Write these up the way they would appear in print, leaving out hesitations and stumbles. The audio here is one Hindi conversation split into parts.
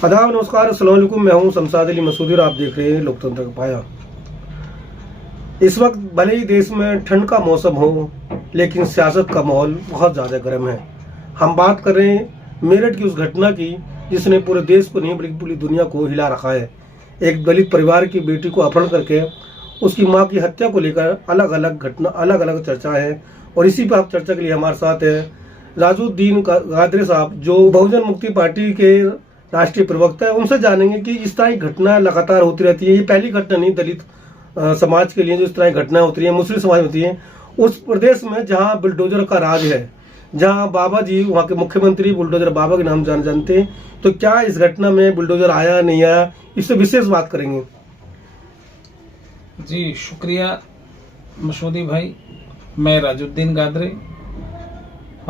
आदाब, नमस्कार, अस्सलाम वालेकुम। मैं हूं शमशाद अली मसूदी और आप देख रहे हैं लोकतंत्र का पाया। इस वक्त भले ही देश में ठंड का मौसम हो, लेकिन सियासत का माहौल बहुत ज़्यादा गर्म है। हम बात कर रहे हैं मेरठ की उस घटना की जिसने पूरे देश को नहीं बल्कि पूरी दुनिया को हिला रखा है। एक दलित परिवार की बेटी को अपहरण करके उसकी मां की हत्या को लेकर अलग अलग चर्चा है। और इसी पर आप चर्चा के लिए हमारे साथ है राजुद्दीन गादरे साहब, जो बहुजन मुक्ति पार्टी के राष्ट्रीय प्रवक्ता है। उनसे जानेंगे कि इस तरह की घटना लगातार होती रहती है। ये पहली घटना नहीं दलित समाज के लिए जो इस तरह की घटनाएं होती है, मुस्लिम समाज होती है उस प्रदेश में जहां बुलडोजर का राज है, जहां बाबा जी वहां के मुख्यमंत्री बुलडोजर बाबा के नाम जानते हैं। तो क्या इस घटना में बुलडोजर आया नहीं आया, इससे विशेष बात करेंगे। जी शुक्रिया मसूदी भाई। मैं राजुद्दीन गादरे।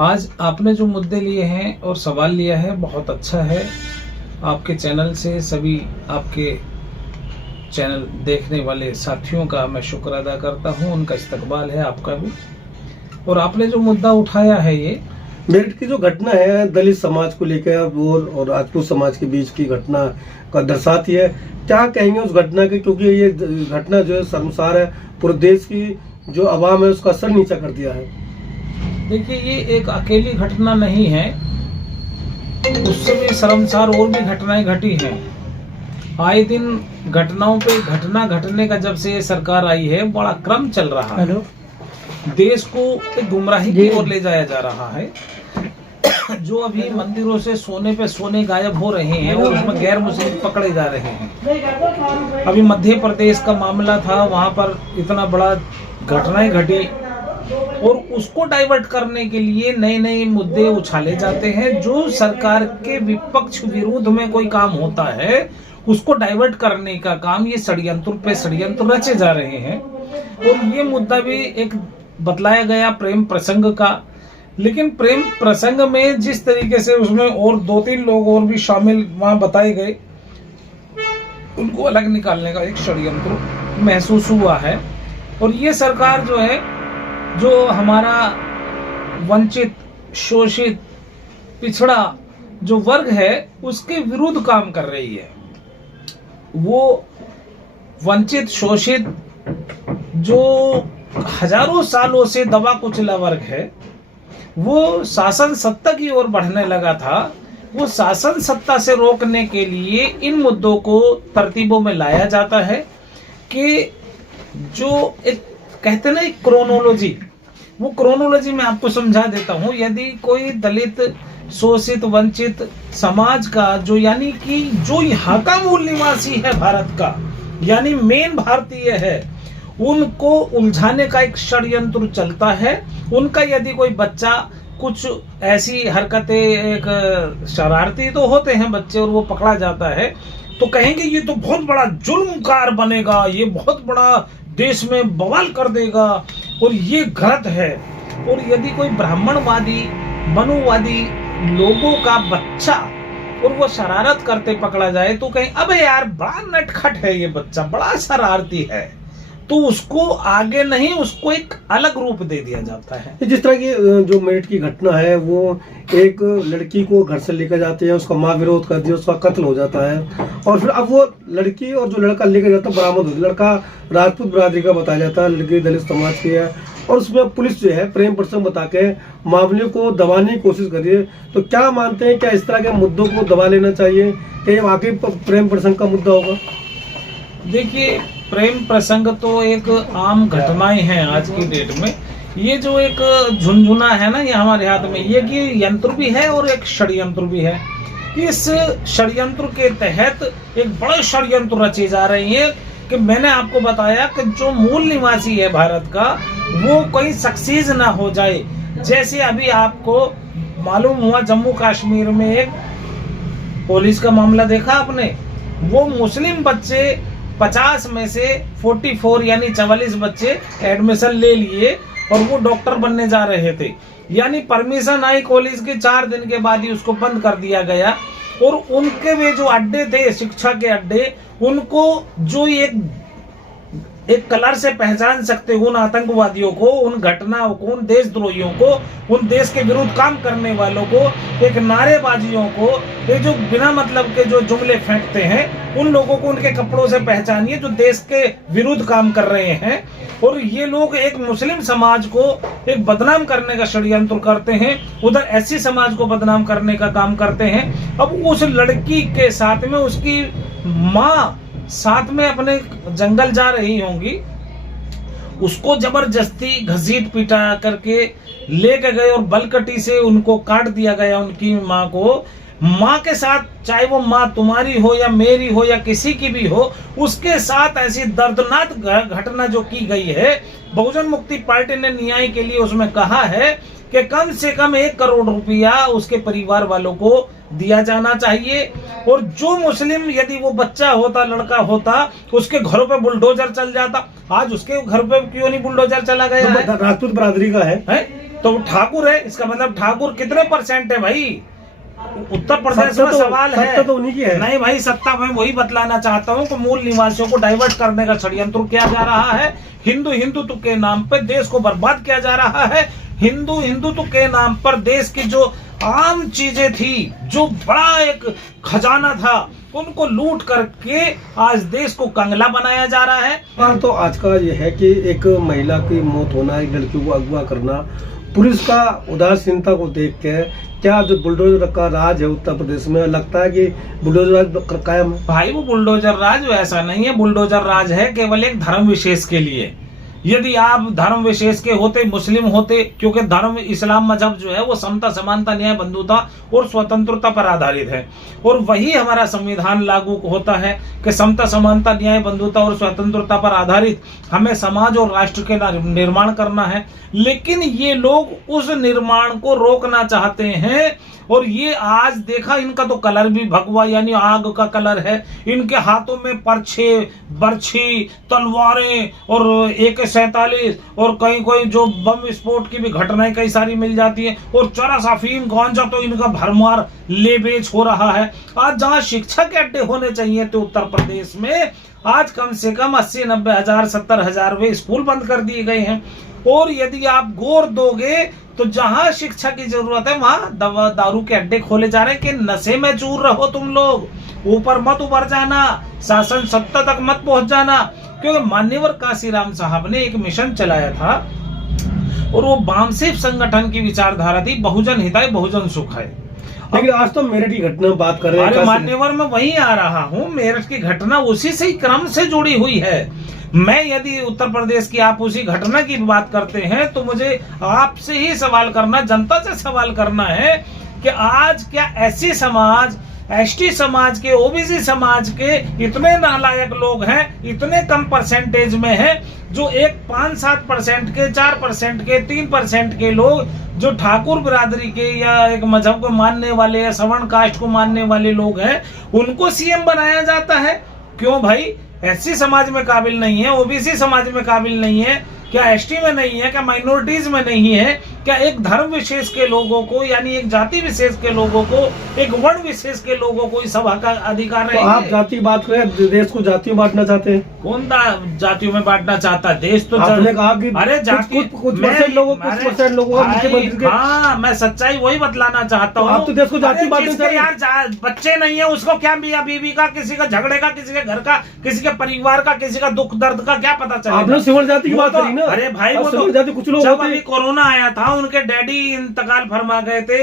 आज आपने जो मुद्दे लिए हैं और सवाल लिया है बहुत अच्छा है। आपके चैनल से सभी आपके चैनल देखने वाले साथियों का मैं शुक्र अदा करता हूं, उनका इस्तकबाल है आपका भी। और आपने जो मुद्दा उठाया है ये मेरठ की जो घटना है दलित समाज को लेकर वो और राजपूत समाज के बीच की घटना का दर्शाती है। क्या कहेंगे उस घटना के, क्योंकि ये घटना जो है शर्मसार है, पूरे देश की जो आवाम है उसका सर नीचा कर दिया है। देखिए, ये एक अकेली घटना नहीं है, उससे भी शर्मसार और भी घटनाएं घटी हैं। आए दिन घटनाओं पे घटना घटने का जब से ये सरकार आई है बड़ा क्रम चल रहा है। देश को एक गुमराही की ओर ले जाया जा रहा है। जो अभी मंदिरों से सोने पे सोने गायब हो रहे हैं और उसमें गैर मुस्लिम पकड़े जा रहे हैं। अभी मध्य प्रदेश का मामला था, वहां पर इतना बड़ा घटनाएं घटी और उसको डाइवर्ट करने के लिए नए नए मुद्दे उछाले जाते हैं। जो सरकार के विपक्ष विरोध में कोई काम होता है उसको डाइवर्ट करने का काम ये षड्यंत्र पे षड्यंत्र रचे जा रहे हैं। और ये मुद्दा भी एक बतलाया गया प्रेम प्रसंग का, लेकिन प्रेम प्रसंग में जिस तरीके से उसमें और 2-3 लोग और भी शामिल वहां बताए गए, उनको अलग निकालने का एक षड्यंत्र महसूस हुआ है। और ये सरकार जो है, जो हमारा वंचित, शोषित, पिछड़ा जो वर्ग है उसके विरुद्ध काम कर रही है। वो वंचित, शोषित, जो हजारों सालों से दबा कुचला वर्ग है, वो शासन सत्ता की ओर बढ़ने लगा था। वो शासन सत्ता से रोकने के लिए इन मुद्दों को तरतीबों में लाया जाता है कि जो एक कहते हैं ना एक क्रोनोलॉजी, वो क्रोनोलॉजी मैं आपको समझा देता हूं। यदि कोई दलित, शोषित, वंचित समाज का जो यानी कि जो यहाँ का मूल निवासी है भारत का, यानी मेन भारतीय है, उनको उलझाने का एक षड्यंत्र चलता है। उनका यदि कोई बच्चा कुछ ऐसी हरकतें, एक शरारती तो होते हैं बच्चे, और वो पकड़ा जाता है तो कहेंगे ये तो बहुत बड़ा जुल्मकार बनेगा, ये बहुत बड़ा देश में बवाल कर देगा और ये गलत है। और यदि कोई ब्राह्मणवादी, मनुवादी लोगों का बच्चा और वो शरारत करते पकड़ा जाए तो कहें अबे यार बड़ा नटखट है ये बच्चा, बड़ा शरारती है, तो उसको आगे नहीं, उसको एक अलग रूप दे दिया जाता है। जिस तरह की जो मेरठ की घटना है, वो एक लड़की को घर से लेकर जाते हैं, उसका माँ विरोध कर दिया, उसका कत्ल हो जाता है। और फिर अब वो लड़की और जो लड़का लेकर जाता है बरामद होती है। लड़का राजपूत बिरादरी का बताया जाता है, लड़की दलित समाज की है। और उसमें पुलिस जो है प्रेम प्रसंग बता के मामले को दबाने की कोशिश कर रही है। तो क्या मानते हैं, क्या इस तरह के मुद्दों को दबा लेना चाहिए? क्या ये वाकई प्रेम प्रसंग का मुद्दा होगा? देखिए, प्रेम प्रसंग तो एक आम घटनाएं हैं आज की डेट में। ये जो एक झुनझुना है ना ये हमारे हाथ में, ये कि यंत्र भी है और एक षड्यंत्र भी है। इस षड्यंत्र के तहत एक बड़े षड्यंत्र रचे जा रही है कि मैंने आपको बताया कि जो मूल निवासी है भारत का, वो कोई सक्सीज ना हो जाए। जैसे अभी आपको मालूम हुआ जम्मू कश्मीर में एक पुलिस का मामला देखा आपने, वो मुस्लिम बच्चे 50 में से 44 यानी 44 बच्चे एडमिशन ले लिए और वो डॉक्टर बनने जा रहे थे। यानी परमिशन आई कॉलेज के 4 दिन के बाद ही उसको बंद कर दिया गया। और उनके वे जो अड्डे थे, शिक्षा के अड्डे, उनको जो एक कलर से पहचान सकते हो उन आतंकवादियों को, उन घटनाओं को, उन देशद्रोहियों को, उन देश के विरुद्ध काम करने वालों को, एक नारेबाजियों को, ये जो बिना मतलब के जो जुमले फेंकते हैं, उन लोगों को उनके कपड़ों से पहचानिए जो देश के विरुद्ध काम कर रहे हैं। और ये लोग एक मुस्लिम समाज को एक बदनाम करने का षड्यंत्र करते हैं, उधर एससी समाज को बदनाम करने का काम करते हैं। अब उस लड़की के साथ में उसकी माँ साथ में अपने जंगल जा रही होंगी, उसको जबरदस्ती घसीट पिटा करके लेके गए और बलकटी से उनको काट दिया गया उनकी माँ को। माँ के साथ, चाहे वो माँ तुम्हारी हो या मेरी हो या किसी की भी हो, उसके साथ ऐसी दर्दनाक घटना जो की गई है, बहुजन मुक्ति पार्टी ने न्याय के लिए उसमें कहा है कि कम से कम 1 करोड़ रुपया उसके परिवार वालों को दिया जाना चाहिए। और जो मुस्लिम, यदि वो बच्चा होता, लड़का होता, उसके घरों पे बुलडोजर चल जाता। आज उसके घर पे क्यों नहीं बुलडोजर चला गया है? राजपूत बरादरी का है तो ठाकुर है, इसका मतलब ठाकुर कितने % है भाई? उत्तर प्रदेश में सवाल है तो उन्हीं की है। नहीं भाई, सत्ता में वही बतलाना चाहता हूँ कि मूल निवासियों को डाइवर्ट करने का षड्यंत्र किया जा रहा है। हिंदुत्व के नाम पर देश को बर्बाद किया जा रहा है। हिंदुत्व के नाम पर देश की जो आम चीजें थी, जो बड़ा एक खजाना था, उनको लूट करके आज देश को कंगला बनाया जा रहा है। तो आज का ये है कि एक महिला की मौत होना, एक लड़की को अगवा करना, पुलिस का उदासीनता को देख के क्या जो बुलडोजर का राज है उत्तर प्रदेश में, लगता है कि बुलडोजर राज कायम है? भाई वो बुलडोजर राज ऐसा नहीं है। बुलडोजर राज है केवल एक धर्म विशेष के लिए। यदि आप धर्म विशेष के होते, मुस्लिम होते, क्योंकि धर्म इस्लाम मजहब जो है वो समता, समानता, न्याय, बंधुता और स्वतंत्रता पर आधारित है। और वही हमारा संविधान लागू होता है कि समता, समानता, न्याय, बंधुता और स्वतंत्रता पर आधारित हमें समाज और राष्ट्र के निर्माण करना है। लेकिन ये लोग उस निर्माण को रोकना चाहते हैं। और ये आज देखा, इनका तो कलर भी भगवा यानी आग का कलर है। इनके हाथों में परछे, बर्छी, तलवारें और AK-47 और कहीं कोई जो बम विस्फोट की भी घटनाएं कई सारी मिल जाती हैं। और चरस, अफीम, गांजा तो इनका भरमार ले बेच हो रहा है। आज जहां शिक्षा के अड्डे होने चाहिए तो उत्तर प्रदेश में आज कम से कम 80-90 हजार, 70 हजार वे स्कूल बंद कर दिए गए हैं। और यदि आप गौर दोगे तो जहां शिक्षा की जरूरत है वहां दवा दारू के अड्डे खोले जा रहे हैं कि नशे में चूर रहो तुम लोग, ऊपर मत उभर जाना, शासन सत्ता तक मत पहुंच जाना। क्योंकि मान्यवर काशीराम साहब ने एक मिशन चलाया था और वो वामसेफ संगठन की विचारधारा थी, बहुजन हिताय बहुजन सुखाय। लेकिन आज तो मेरठ की घटना बात कर रहे हैं। मान्यवर में वही आ रहा हूँ, मेरठ की घटना उसी से क्रम से जुड़ी हुई है। मैं यदि उत्तर प्रदेश की आप उसी घटना की बात करते हैं तो मुझे आपसे ही सवाल करना, जनता से सवाल करना है कि आज क्या ऐसी समाज, ST समाज के, OBC समाज के इतने नालायक लोग हैं, इतने कम % में हैं, जो एक 5-7% के, 4% के, 3% के लोग जो ठाकुर बिरादरी के या एक मजहब को मानने वाले या सवर्ण कास्ट को मानने वाले लोग हैं, उनको CM बनाया जाता है। क्यों भाई? SC समाज में काबिल नहीं है, OBC समाज में काबिल नहीं है, क्या ST में नहीं है, क्या माइनॉरिटीज में नहीं है, क्या एक धर्म विशेष के लोगों को यानी एक जाति विशेष के लोगों को, एक वर्ण विशेष के लोगों को इस सभा का अधिकार है? तो आप जाति की बात करें, देश को जातियों में बांटना चाहते हैं? कौन जातियों में बांटना चाहता है? देश तो आपने कहा कि अरे जाति कुछ % लोगों को, हाँ, मैं सच्चाई वही बतलाना चाहता हूँ। आप तो देश को जाति बांटना यार, बच्चे नहीं है उसको क्या मियाँ बीवी का, किसी का झगड़े का, किसी के घर का, किसी के परिवार का, किसी का दुख दर्द का क्या पता चलेगा? आपने सिविल जाति की बात करी ना। अरे भाई, वो तो कुछ लोग जब अभी कोरोना आया था, उनके डैडी इंतकाल फरमा गए थे,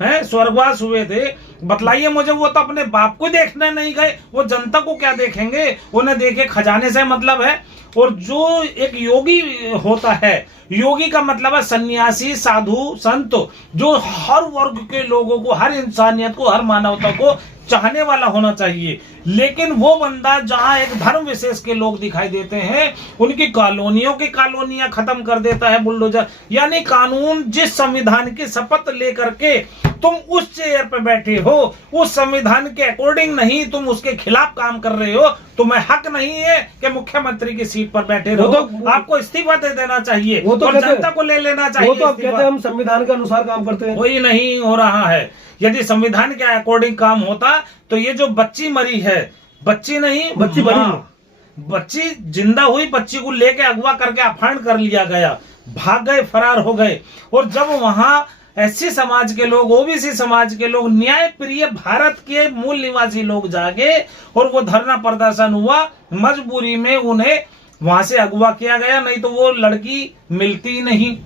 हैं, स्वर्गवास हुए थे। बतलाइए मुझे, वो तो अपने बाप को देखने नहीं गए, वो जनता को क्या देखेंगे? उन्हें देखे खजाने से मतलब है। और जो एक योगी होता है, योगी का मतलब है सन्यासी, साधु, संत, जो हर वर्ग के लोगों को, हर इंसानियत को, हर मानवता को चाहने वाला होना चाहिए। लेकिन वो बंदा जहां एक धर्म विशेष के लोग दिखाई देते हैं, उनकी कॉलोनियों की कॉलोनियां खत्म कर देता है बुलडोजर। यानी कानून, जिस संविधान की शपथ लेकर के तुम उस चेयर पे बैठे हो, उस संविधान के अकॉर्डिंग नहीं, तुम उसके खिलाफ काम कर रहे हो, तुम्हें हक नहीं है कि मुख्यमंत्री की सीट पर बैठे रहो। तो आपको इस्तीफा दे देना चाहिए, वो तो जनता को ले लेना चाहिए। वो तो कहते हैं हम संविधान के अनुसार काम करते हैं, वही नहीं हो रहा है। यदि संविधान के अकॉर्डिंग काम होता तो ये जो बच्ची मरी है, बच्ची नहीं, बच्ची मरी, बच्ची जिंदा हुई, बच्ची को लेके अगवा करके अपहरण कर लिया गया, भाग गए, फरार हो गए। और जब वहां एससी समाज के लोग, ओबीसी समाज के लोग, न्याय प्रिय भारत के मूल निवासी लोग जागे और वो धरना प्रदर्शन हुआ, मजबूरी में उन्हें वहां से अगवा किया गया, नहीं तो वो लड़की मिलती नहीं।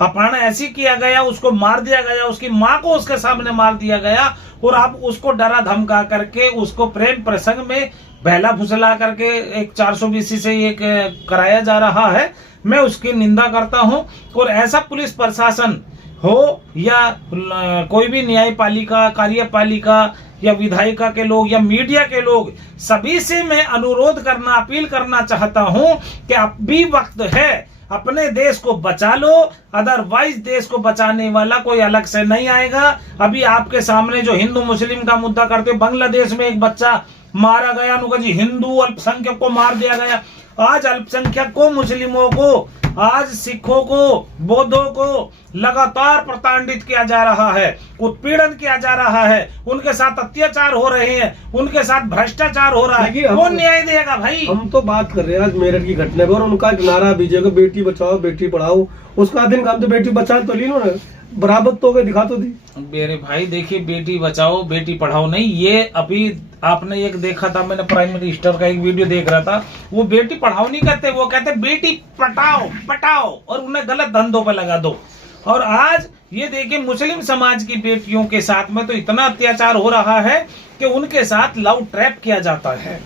अपहरण ऐसी किया गया, उसको मार दिया गया, उसकी माँ को उसके सामने मार दिया गया और अब उसको डरा धमका करके उसको प्रेम प्रसंग में बहला फुसला करके एक 420 से एक कराया जा रहा है। मैं उसकी निंदा करता हूं। और ऐसा पुलिस प्रशासन हो या कोई भी न्यायपालिका, कार्यपालिका या विधायिका के लोग या मीडिया के लोग, सभी से मैं अनुरोध करना, अपील करना चाहता हूं कि अब भी वक्त है, अपने देश को बचा लो, अदरवाइज देश को बचाने वाला कोई अलग से नहीं आएगा। अभी आपके सामने जो हिंदू मुस्लिम का मुद्दा करते, बांग्लादेश में एक बच्चा मारा गया, अनुका जी, हिंदू अल्पसंख्यक को मार दिया गया। आज अल्पसंख्यक को, मुस्लिमों को, आज सिखों को, बौद्धों को लगातार प्रताड़ित किया जा रहा है, उत्पीड़न किया जा रहा है, उनके साथ अत्याचार हो रहे हैं, उनके साथ भ्रष्टाचार हो रहा है। कौन न्याय देगा भाई? हम तो बात कर रहे हैं आज मेरठ की घटना पर, उनका एक नारा बीजेपी, बेटी बचाओ बेटी पढ़ाओ, उसका दिन काम तो बेटी बचाओ तो ली लो ना, बराबर तो के दिखा तो दी। मेरे भाई देखिए, बेटी बचाओ बेटी पढ़ाओ नहीं, ये अभी आपने एक देखा था, मैंने प्राइम मिनिस्टर का एक वीडियो देख रहा था, वो बेटी पढ़ाओ नहीं कहते, वो कहते बेटी पटाओ पटाओ और उन्हें गलत धंधों पे लगा दो। और आज ये देखिए, मुस्लिम समाज की बेटियों के साथ में तो इतना अत्याचार हो रहा है कि उनके साथ लव ट्रैप किया जाता है।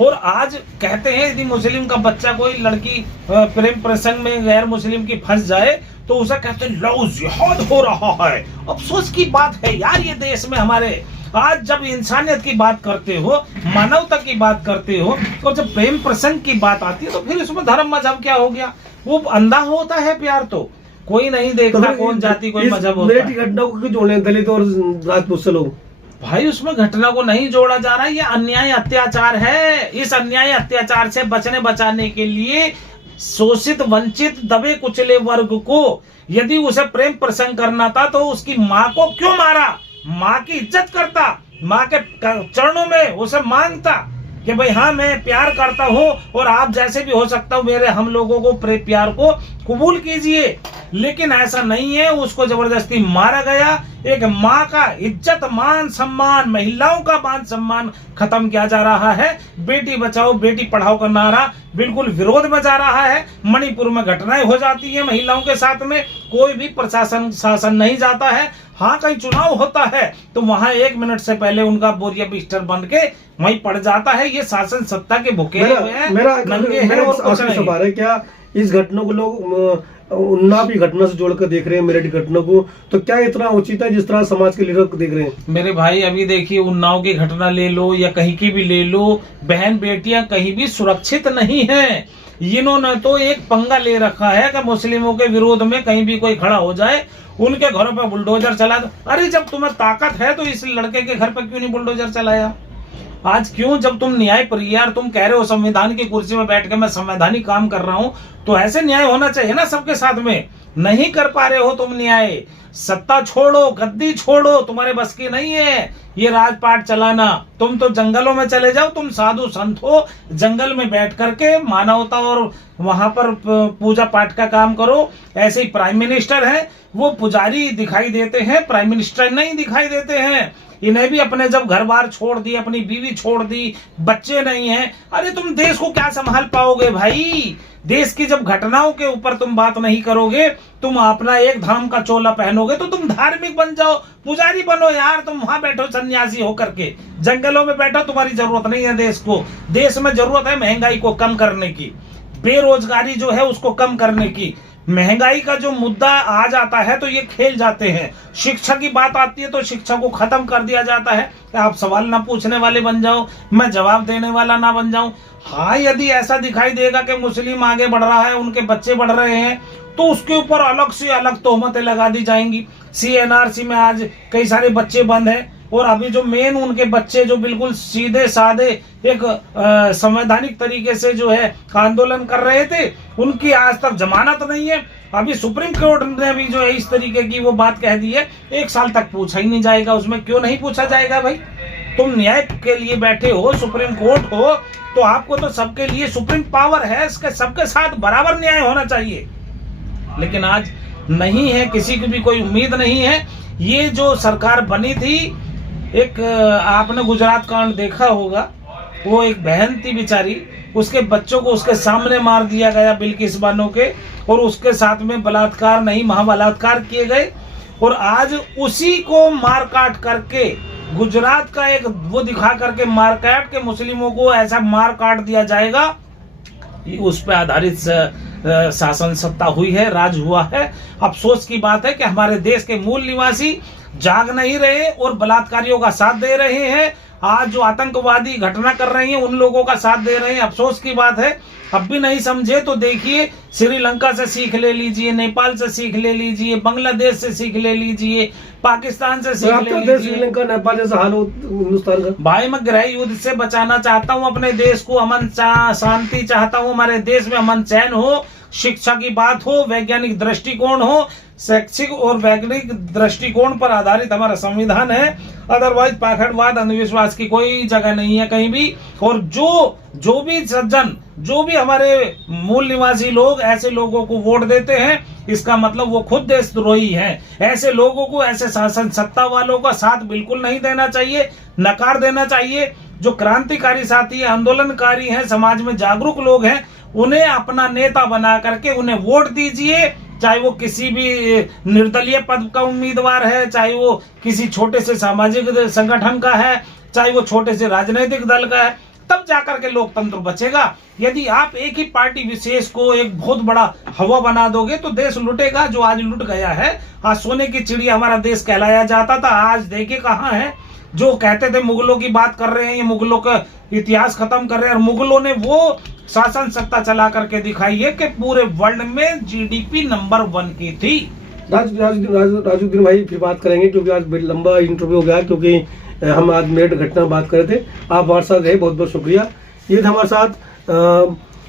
और आज कहते हैं यदि मुस्लिम का बच्चा, कोई लड़की प्रेम प्रसंग में गैर मुस्लिम की फंस जाए तो उसे कहते हैं लव जिहाद हो रहा है। अफसोस की बात है यार, ये देश में हमारे आज जब इंसानियत की बात करते हो, मानवता की बात करते हो, और जब प्रेम प्रसंग की बात आती है तो फिर इसमें धर्म मजहब क्या हो गया? वो अंधा होता है प्यार, तो कोई नहीं देखता तो कौन जाति कोई मजहब होता है। घटना को क्यों जोड़े दलित और राजपूत से लोग? भाई उसमें घटना को नहीं जोड़ा जा रहा है, ये अन्याय अत्याचार है। इस अन्याय अत्याचार से बचने बचाने के लिए शोषित, वंचित, दबे कुचले वर्ग को यदि उसे प्रेम प्रसंग करना था तो उसकी माँ को क्यों मारा? माँ की इज्जत करता, माँ के चरणों में उसे मांगता कि भाई हाँ मैं प्यार करता हूँ और आप जैसे भी हो सकता हूँ, मेरे हम लोगों को प्यार को कबूल कीजिए। लेकिन ऐसा नहीं है, उसको जबरदस्ती मारा गया। एक माँ का इज्जत, मान सम्मान, महिलाओं का मान सम्मान खत्म किया जा रहा है। बेटी बचाओ बेटी पढ़ाओ का नारा बिल्कुल विरोध में जा रहा है। मणिपुर में घटनाएं हो जाती है महिलाओं के साथ में, कोई भी प्रशासन शासन नहीं जाता है। हाँ कहीं चुनाव होता है तो वहां 1 मिनट से पहले उनका बोरिया बिस्तर बन के वहीं पड़ जाता है। ये शासन सत्ता के भूखे हुए हैं, नंगे हैं और कुछ नहीं। क्या इस घटना को लोग उन्नाव की घटना से जोड़कर देख रहे हैं, मेरठ की घटना को, तो क्या इतना उचित है जिस तरह समाज के लीडर को देख रहे हैं? मेरे भाई अभी देखिए, उन्नाव की घटना ले लो या कहीं की भी ले लो, बहन बेटियां कहीं भी सुरक्षित नहीं है। इन्होंने तो एक पंगा ले रखा है कि मुस्लिमों के विरोध में कहीं भी कोई खड़ा हो जाए, उनके घरों पर बुलडोजर चला दो। अरे जब तुम्हें ताकत है तो इस लड़के के घर पर क्यों नहीं बुलडोजर चलाया? आज क्यों, जब तुम न्याय प्रिय, तुम कह रहे हो संविधान की कुर्सी में बैठ के मैं संवैधानिक काम कर रहा हूं, तो ऐसे न्याय होना चाहिए ना सबके साथ में। नहीं कर पा रहे हो तुम न्याय, सत्ता छोड़ो, गद्दी छोड़ो, तुम्हारे बस की नहीं है ये राजपाट चलाना। तुम तो जंगलों में चले जाओ, तुम साधु संत हो, जंगल में बैठ करके मानवता और वहां पर पूजा पाठ का काम करो। ऐसे ही प्राइम मिनिस्टर हैं, वो पुजारी दिखाई देते हैं, प्राइम मिनिस्टर नहीं दिखाई देते हैं। इन्हें भी अपने जब घर बार छोड़ दी, अपनी बीवी छोड़ दी, बच्चे नहीं हैं, अरे तुम देश को क्या संभाल पाओगे भाई? देश की जब घटनाओं के ऊपर तुम बात नहीं करोगे, तुम अपना एक धाम का चोला पहनोगे तो तुम धार्मिक बन जाओ, पुजारी बनो यार। तुम वहां बैठो सन्यासी होकर के, जंगलों में बैठो, तुम्हारी जरूरत नहीं है देश को। देश में जरूरत है महंगाई को कम करने की, बेरोजगारी जो है उसको कम करने की। महंगाई का जो मुद्दा आ जाता है तो ये खेल जाते हैं। शिक्षा की बात आती है तो शिक्षा को खत्म कर दिया जाता है। आप सवाल ना पूछने वाले बन जाओ, मैं जवाब देने वाला ना बन जाऊं। हाँ यदि ऐसा दिखाई देगा कि मुस्लिम आगे बढ़ रहा है, उनके बच्चे बढ़ रहे हैं, तो उसके ऊपर अलग से अलग तोहमतें लगा दी जाएंगी। CNRC में आज कई सारे बच्चे बंद हैं और अभी जो मेन उनके बच्चे जो बिल्कुल सीधे साधे एक संवैधानिक तरीके से जो है आंदोलन कर रहे थे, उनकी आज तक जमानत नहीं है। अभी सुप्रीम कोर्ट ने भी जो है इस तरीके की वो बात कह दी है, 1 साल तक पूछा ही नहीं जाएगा उसमें। क्यों नहीं पूछा जाएगा भाई? तुम न्याय के लिए बैठे हो, सुप्रीम कोर्ट हो, तो आपको तो सबके लिए सुप्रीम पावर है, इसके सबके साथ बराबर न्याय होना चाहिए। लेकिन आज नहीं है, किसी की भी कोई उम्मीद नहीं है। ये जो सरकार बनी थी, एक आपने गुजरात कांड देखा होगा, वो एक बहन थी बेचारी, उसके बच्चों को उसके सामने मार दिया गया बिल्किस बानो के, और उसके साथ में बलात्कार नहीं महाबलात्कार किए गए। और आज उसी को मार काट करके गुजरात का एक वो दिखा करके मार काट के मुस्लिमों को ऐसा मार काट दिया जाएगा, उस पर आधारित शासन सत्ता हुई है, राज हुआ है। अफसोस की बात है कि हमारे देश के मूल निवासी जाग नहीं रहे और बलात्कारियों का साथ दे रहे हैं। आज जो आतंकवादी घटना कर रहे हैं उन लोगों का साथ दे रहे हैं। अफसोस की बात है, अब भी नहीं समझे तो देखिए, श्रीलंका से सीख ले लीजिए, नेपाल से सीख ले लीजिए, बांग्लादेश से सीख ले लीजिए, पाकिस्तान से सीख ले लीजिए। श्रीलंका नेपाल जैसा हाल हो हिंदुस्तान का। भाई मैं गृह युद्ध से बचाना चाहता हूँ अपने देश को, अमन शांति चाहता हूँ, हमारे देश में अमन चैन हो, शिक्षा की बात हो, वैज्ञानिक दृष्टिकोण हो, शैक्षिक और वैज्ञानिक दृष्टिकोण पर आधारित हमारा संविधान है। अदरवाइज पाखंडवाद अंधविश्वास की कोई जगह नहीं है कहीं भी। और जो भी सज्जन, जो भी हमारे मूल निवासी लोग ऐसे लोगों को वोट देते हैं, इसका मतलब वो खुद देशद्रोही हैं। ऐसे लोगों को, ऐसे शासन सत्ता वालों का साथ बिल्कुल नहीं देना चाहिए, नकार देना चाहिए। जो क्रांतिकारी साथी है, आंदोलनकारी हैं, समाज में जागरूक लोग हैं, उन्हें अपना नेता बना करके उन्हें वोट दीजिए। चाहे वो किसी भी निर्दलीय पद का उम्मीदवार है, चाहे वो किसी छोटे से सामाजिक संगठन का है, चाहे वो छोटे से राजनीतिक दल का है, तब जाकर के लोकतंत्र बचेगा। यदि आप एक ही पार्टी विशेष को एक बहुत बड़ा हवा बना दोगे तो देश लुटेगा, जो आज लुट गया है। आज सोने की चिड़िया हमारा देश कहलाया जाता था, आज देखिए कहाँ है। जो कहते थे मुगलों की बात कर रहे हैं, ये मुगलों का इतिहास खत्म कर रहे हैं। और मुगलों ने वो शासन सत्ता चला करके दिखाई है कि पूरे वर्ल्ड में जीडीपी नंबर 1 की थी। राजुद्दीन भाई फिर बात करेंगे, क्योंकि आज लंबा इंटरव्यू हो गया, क्योंकि हम आज मेरठ घटना बात कर रहे थे। आप हमारे साथ रहे, बहुत बहुत शुक्रिया। ये था हमारे साथ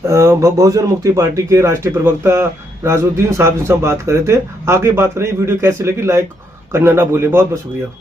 बहुजन मुक्ति पार्टी के राष्ट्रीय प्रवक्ता राजुद्दीन साहब, जिनसे हम बात कर रहे थे। आगे बात करें, वीडियो कैसी लगी लाइक करना ना भूलें। बहुत बहुत शुक्रिया।